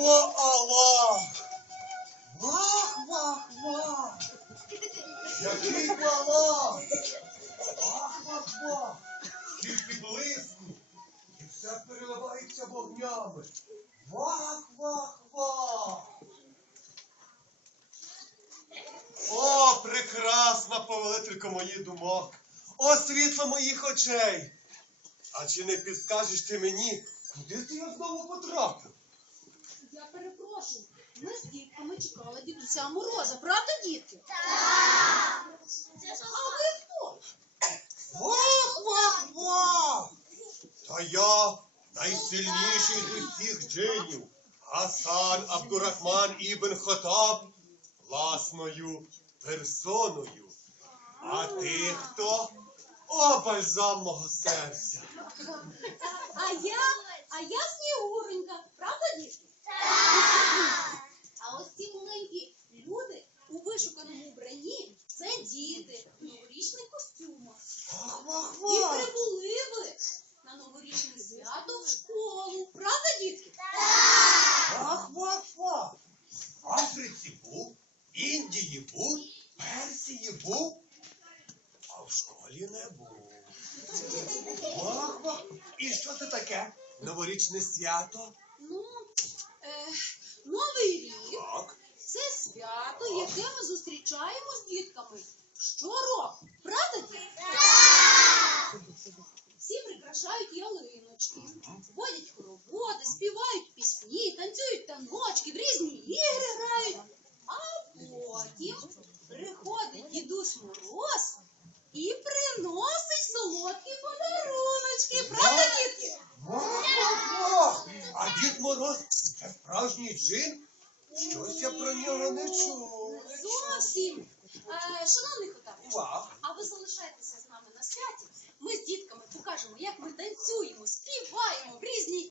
О, Аллах! Вах, вах, вах! Який балах! Вах, вах, вах! Тільки близько! І все переливається вогнями! Вах, вах, вах! О, прекрасна повелителька моїх думок! О, світло моїх очей! А чи не підскажеш ти мені, куди ти я знову потрапив? Дідуся Мороза, правда, дітки? А ви хто? Вах, вах, вах! Та я найсильніший з усіх джинів. Гасан Абдурахман Ібн Хотаб власною персоною. А ти хто? О, бальзам мого серця! А я, а я Снігуренька, правда, дітки? А ось ці маленькі люди у вишуканому вбранні це діти в новорічних костюмах. Вах, вах, І вах! прибули ви на новорічне свято в школу, правда, дітки? Вах, вах, вах! В Африці був, в Індії був, Персії був, а в школі не був. Вах! І що це таке? Новорічне свято? Ну, е, новий рік. Так. Це свято, яке ми зустрічаємо з дітками щороку. Правда, дідусь Мороз і приносить солодкі подаруночки. Правда, дітки? А Дід Мороз це справжній джин? Щось я про нього не чув. Зовсім. Е, шановний Вах! А ви залишайтеся з нами на святі. Ми з дітками покажемо, як ми танцюємо, співаємо в різні